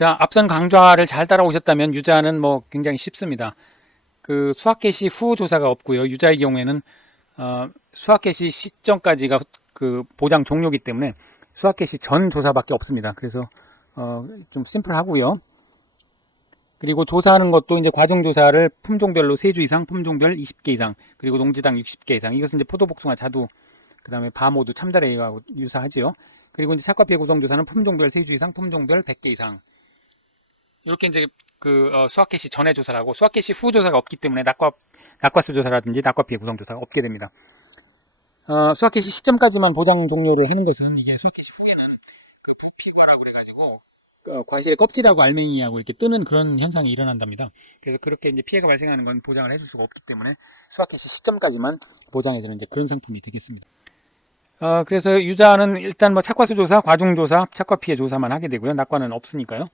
자, 앞선 강좌를 잘 따라오셨다면 유자는 뭐 굉장히 쉽습니다. 그 수학 개시 후 조사가 없고요. 유자의 경우에는 수학 개시 시점까지가 그 보장 종료기 때문에 수학 개시 전 조사밖에 없습니다. 그래서 좀 심플하고요. 그리고 조사하는 것도 이제 과정 조사를 품종별로 3주 이상, 품종별 20개 이상, 그리고 농지당 60개 이상. 이것은 이제 포도복숭아, 자두, 그다음에 바모두, 참다레이하고 유사하지요. 그리고 이제 착과 피해 구성 조사는 품종별 3주 이상, 품종별 100개 이상. 이렇게 이제 그 수학 개시 전에 조사를 하고 수학 개시 후 조사가 없기 때문에 낙과수 조사라든지 낙과 피해 구성 조사가 없게 됩니다. 수학 개시 시점까지만 보장 종료를 하는 것은 이게 수학 개시 후에는 그 부피과라고 그래가지고 과실의 껍질하고 알맹이하고 이렇게 뜨는 그런 현상이 일어난답니다. 그래서 그렇게 이제 피해가 발생하는 건 보장을 해줄 수가 없기 때문에 수학 개시 시점까지만 보장해주는 이제 그런 상품이 되겠습니다. 그래서 유자는 일단 뭐 착과수 조사, 과중 조사, 착과 피해 조사만 하게 되고요. 낙과는 없으니까요.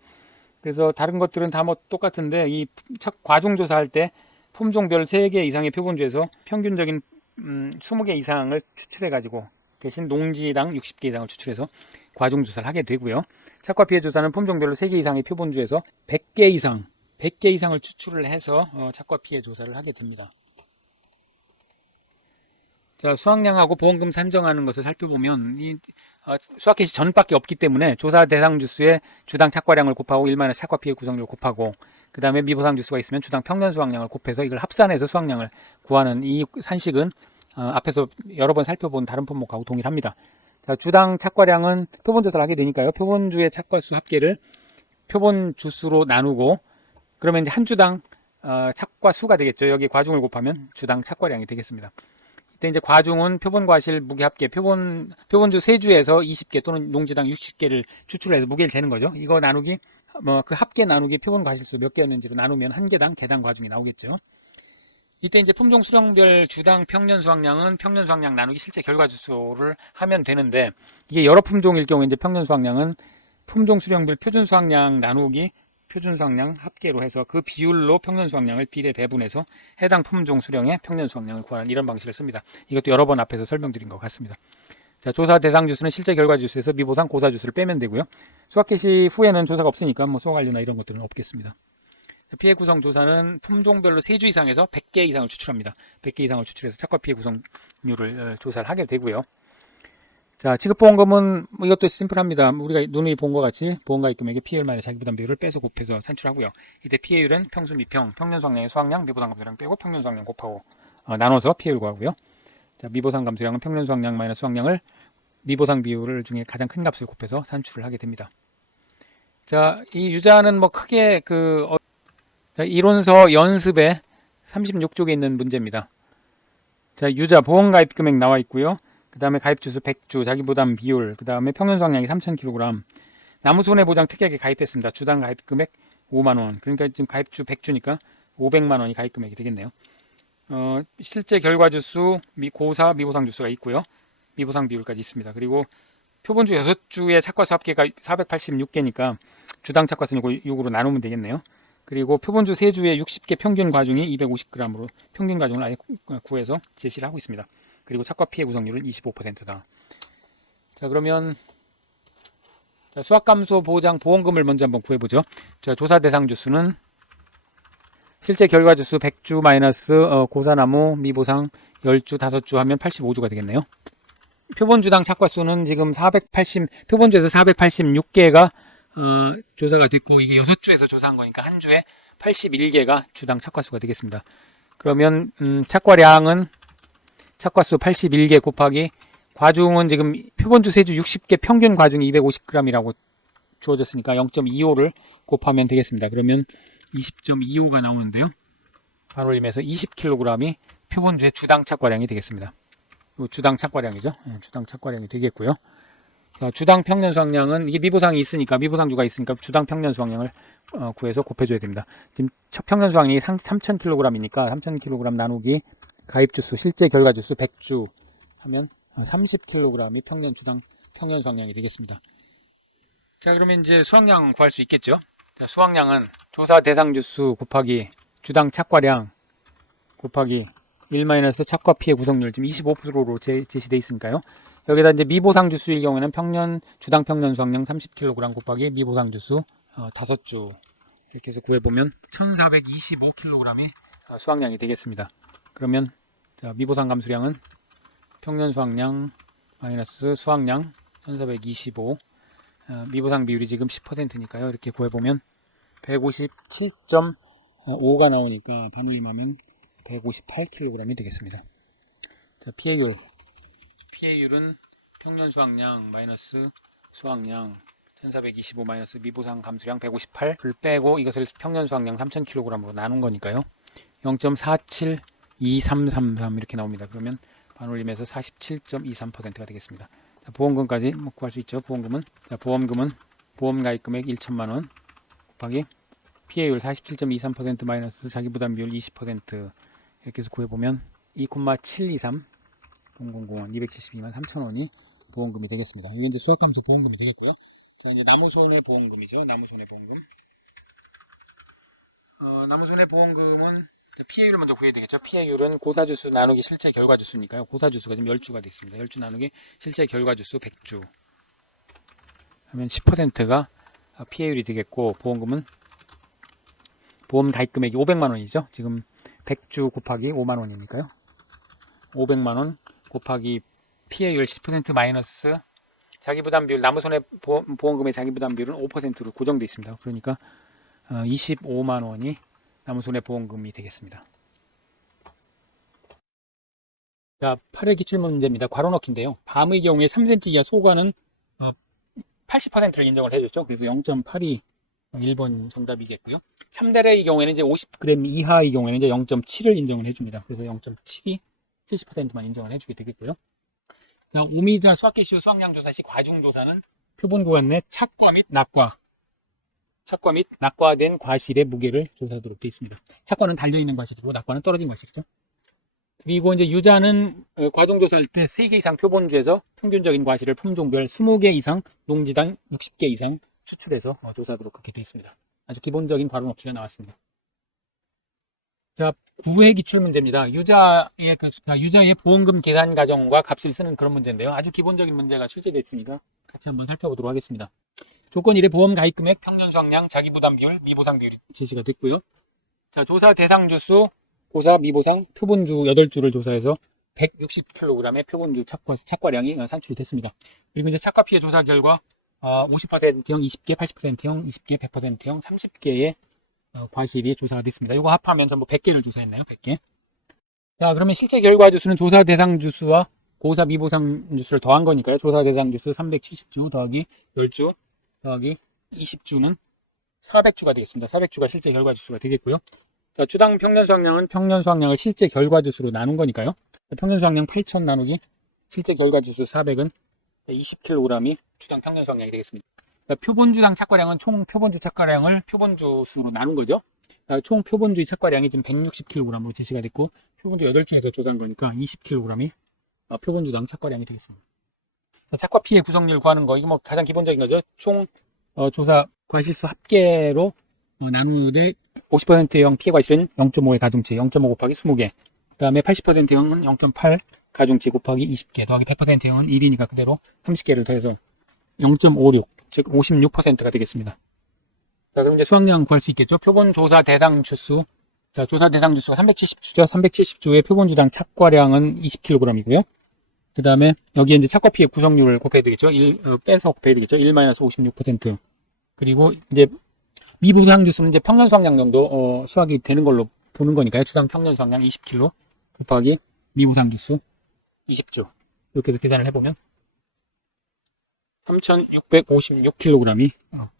그래서 다른 것들은 다 뭐 똑같은데 이 과중 조사할 때 품종별 3개 이상의 표본주에서 평균적인 20개 이상을 추출해 가지고 대신 농지당 60개 이상을 추출해서 과중 조사를 하게 되고요. 착과 피해 조사는 품종별로 3개 이상의 표본주에서 100개 이상을 추출을 해서 착과 피해 조사를 하게 됩니다. 자, 수확량하고 보험금 산정하는 것을 살펴보면 수확 개시 전밖에 없기 때문에 조사 대상 주수의 주당 착과량을 곱하고 1 착과 피해 구성률을 곱하고 그 다음에 미보상 주수가 있으면 주당 평년 수확량을 곱해서 이걸 합산해서 수확량을 구하는 이 산식은 앞에서 여러 번 살펴본 다른 품목하고 동일합니다. 자, 주당 착과량은 표본 조사를 하게 되니까요. 표본주의 착과수 합계를 표본 주수로 나누고 그러면 이제 한 주당 착과수가 되겠죠. 여기 과중을 곱하면 주당 착과량이 되겠습니다. 이때 이제 과중은 표본 과실 무게 합계, 표본주 3주에서 20개 또는 농지당 60개를 추출해서 무게를 재는 거죠. 이거 나누기, 그 합계 나누기 표본 과실수 몇 개였는지로 나누면 한 개당 개당 과중이 나오겠죠. 이때 이제 품종 수령별 주당 평년 수확량은 평년 수확량 나누기 실제 결과 주소를 하면 되는데 이게 여러 품종일 경우 이제 평년 수확량은 품종 수령별 표준 수확량 나누기 표준 수확량 합계로 해서 그 비율로 평년 수확량을 비례 배분해서 해당 품종 수령의 평년 수확량을 구하는 이런 방식을 씁니다. 이것도 여러 번 앞에서 설명드린 것 같습니다. 자, 조사 대상 주수는 실제 결과 주수에서 미보상 고사 주수를 빼면 되고요. 수학 개시 후에는 조사가 없으니까 뭐 수학 완료나 이런 것들은 없겠습니다. 피해 구성 조사는 품종별로 3주 이상에서 100개 이상을 추출합니다. 100개 이상을 추출해서 착과 피해 구성률을 조사를 하게 되고요. 자, 지급보험금은 이것도 심플합니다. 우리가 눈이 본 것 같이 보험가입 금액의 피해율 마이너스 자기부담 비율을 빼서 곱해서 산출하고요. 이때 피해율은 평수 미평, 평년 수확량의 수확량, 미보상 감소량 빼고 평년 수확량 곱하고 나눠서 피해율 구하고요. 자, 미보상 감소량은 평년 수확량 마이너스 수확량을 미보상 비율을 중에 가장 큰 값을 곱해서 산출을 하게 됩니다. 자, 이 유자는 뭐 크게 자, 이론서 연습에 36쪽에 있는 문제입니다. 자, 유자 보험가입 금액 나와 있고요. 그 다음에 가입주수 100주, 자기부담 비율, 그 다음에 평년 수확량이 3,000kg. 나무손해보장 특약에 가입했습니다. 주당 가입 금액 5만원. 그러니까 지금 가입주 100주니까 500만원이 가입 금액이 되겠네요. 실제 결과주수, 고사, 미보상 주수가 있고요. 미보상 비율까지 있습니다. 그리고 표본주 6주의 착과수 합계가 486개니까 주당 착과수는 6으로 나누면 되겠네요. 그리고 표본주 3주의 60개 평균 과중이 250g으로 평균 과중을 아예 구해서 제시를 하고 있습니다. 그리고 착과 피해 구성률은 25%다. 자, 그러면 수확감소 보장 보험금을 먼저 한번 구해보죠. 자, 조사 대상 주수는 실제 결과 주수 100주 마이너스 고사나무 미보상 10주 5주 하면 85주가 되겠네요. 표본주당 착과수는 지금 표본주에서 486개가 조사가 됐고 이게 6주에서 조사한 거니까 한 주에 81개가 주당 착과수가 되겠습니다. 그러면 착과량은 착과수 81개 곱하기 과중은 지금 표본주 세주 60개 평균 과중이 250g이라고 주어졌으니까 0.25를 곱하면 되겠습니다. 그러면 20.25가 나오는데요. 반올림에서 20kg이 표본주의 주당 착과량이 되겠습니다. 주당 착과량이죠. 주당 착과량이 되겠고요. 자, 주당 평년 수확량은 이게 미보상이 있으니까 미보상주가 있으니까 주당 평년 수확량을 구해서 곱해줘야 됩니다. 지금 첫 평년 수확량이 3,000kg이니까 3,000kg 나누기 가입주수, 실제 결과주수 100주 하면 30kg이 평년 수확량이 되겠습니다. 자, 그러면 이제 수확량 구할 수 있겠죠? 자, 수확량은 조사 대상 주수 곱하기 주당 착과량 곱하기 1 착과 피해 구성률 지금 25%로 제시되어 있으니까요. 여기다 이제 미보상 주수일 경우에는 주당 평년 수확량 30kg 곱하기 미보상 주수 5주 이렇게 해서 구해보면 1425kg이 수확량이 되겠습니다. 그러면 자, 미보상 감수량은 평년 수확량 마이너스 수확량 1425, 미보상 비율이 지금 10%니까요. 이렇게 구해보면 157.5가 나오니까 반올림하면 158kg이 되겠습니다. 자, 피해율은 평년 수확량 마이너스 수확량 1425 마이너스 미보상 감수량 158을 빼고 이것을 평년 수확량 3000kg으로 나눈 거니까요. 0.472333 이렇게 나옵니다. 그러면 반올림에서 47.23%가 되겠습니다. 자, 보험금까지 구할 수 있죠. 보험금은 보험 가입 금액 1천만원 곱하기 피해율 47.23% 마이너스 자기부담 비율 20% 이렇게 해서 구해보면 2,723 0001 272만 3천원이 보험금이 되겠습니다. 이게 이제 수확감소 보험금이 되겠고요. 자, 이제 나무손해보험금이죠. 나무손해보험금. 나무손해보험금은 피해율을 먼저 구해야 되겠죠. 피해율은 고사주수 나누기 실제 결과주수니까요. 고사주수가 지금 10주가 되어 있습니다. 10주 나누기 실제 결과주수 100주 하면 10%가 피해율이 되겠고, 보험금은 보험 가입 금액이 500만원이죠. 지금 100주 곱하기 5만원이니까요. 500만원 곱하기 피해율 10% 마이너스 자기부담 비율, 나무손해보험금의 자기부담 비율은 5%로 고정되어 있습니다. 그러니까 25만원이 나무손해보험금이 되겠습니다. 자, 8회 기출문제입니다. 괄호 넣기인데요. 밤의 경우에 3cm 이하 소과는 80%를 인정을 해줬죠. 그래서 0.82 1번 정답이겠고요. 3달의 경우에는 이제 50g 이하의 경우에는 이제 0.7을 인정을 해줍니다. 그래서 0.7이 70%만 인정을 해주게 되겠고요. 자, 오미자 수학개시후 수확량 조사 시 과중조사는 표본 구간 내 착과 및 낙과된 과실의 무게를 조사하도록 되어 있습니다. 착과는 달려있는 과실이고 낙과는 떨어진 과실이죠. 그리고 이제 유자는 과중조사할 때 3개 이상 표본주에서 평균적인 과실을 품종별 20개 이상, 농지당 60개 이상 추출해서 조사하도록 그렇게 되어 있습니다. 아주 기본적인 괄호 넣기가 나왔습니다. 자, 9회 기출 문제입니다. 유자의 보험금 계산 과정과 값을 쓰는 그런 문제인데요. 아주 기본적인 문제가 출제되어 있으니까 같이 한번 살펴보도록 하겠습니다. 조건 1의 보험 가입 금액, 평년 수확량, 자기부담 비율, 미보상 비율이 제시가 됐고요. 자, 조사 대상 주수, 고사, 미보상, 표본주 8주를 조사해서 160kg의 표본주 착과량이 산출이 됐습니다. 그리고 이제 착과 피해 조사 결과 50%형 20개, 80%형 20개, 100%형 30개의 과실이 조사가 됐습니다. 이거 합하면 전부 100개를 조사했나요? 100개. 자, 그러면 실제 결과 주수는 조사 대상 주수와 고사 미보상 주수를 더한 거니까요. 조사 대상 주수 370주 더하기 10주 더하기 20주는 400주가 되겠습니다. 400주가 실제 결과 주수가 되겠고요. 자, 주당 평년 수확량은 평년 수확량을 실제 결과 주수로 나눈 거니까요. 평년 수확량 8,000 나누기 실제 결과 주수 400은 20kg이 주당 평년 수확량이 되겠습니다. 표본주당 착과량은 총 표본주 착과량을 표본주 수로 나눈 거죠. 총 표본주의 착과량이 지금 160kg으로 제시가 됐고, 표본주 8주에서 조사한 거니까 20kg이 표본주당 착과량이 되겠습니다. 착과 피해 구성률 구하는 거, 이거 뭐 가장 기본적인 거죠. 총 조사 과실수 합계로 나누는데 50%형 피해 과실은 0.5의 가중치, 0.5 곱하기 20개. 그 다음에 80%형은 0.8 가중치 곱하기 20개 더하기 100%형은 1이니까 그대로 30개를 더해서 0.56, 즉 56%가 되겠습니다. 자, 그럼 이제 수확량 구할 수 있겠죠. 표본 조사 대상 주수. 자, 조사 대상 주수가 370주죠. 370주의 표본주당 착과량은 20kg이고요. 그 다음에 여기에 이제 착과 피해 구성률을 곱해야 되겠죠. 빼서 곱해야 되겠죠. 1-56%. 그리고 이제 미보상 주수는 이제 평년 수확량 정도 수확이 되는 걸로 보는 거니까요. 주당 평년 수확량 20kg 곱하기 미보상 주수 20주. 이렇게 해서 계산을 해보면 3,656kg이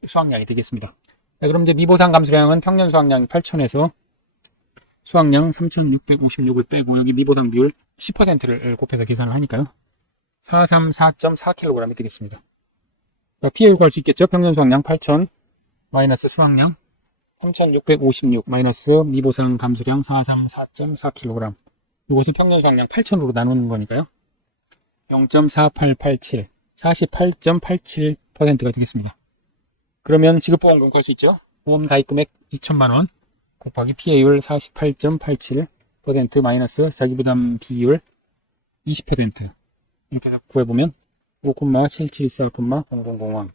수확량이 되겠습니다. 자, 그럼 이제 미보상 감수량은 평년 수확량이 8,000에서 수확량 3,656을 빼고 여기 미보상 비율 10%를 곱해서 계산을 하니까요. 434.4kg이 되겠습니다. 자, 피해율 구할 수 있겠죠. 평년 수확량 8,000 마이너스 수확량 3,656 마이너스 미보상 감수량 434.4kg. 이것을 평년 수확량 8,000으로 나누는 거니까요. 0.4887 48.87%가 되겠습니다. 그러면 지급보험금 구할 수 있죠. 보험 가입 금액 2천만원 곱하기 피해율 48.87% 마이너스 자기부담 비율 20% 이렇게 해서 구해보면 5,774,0001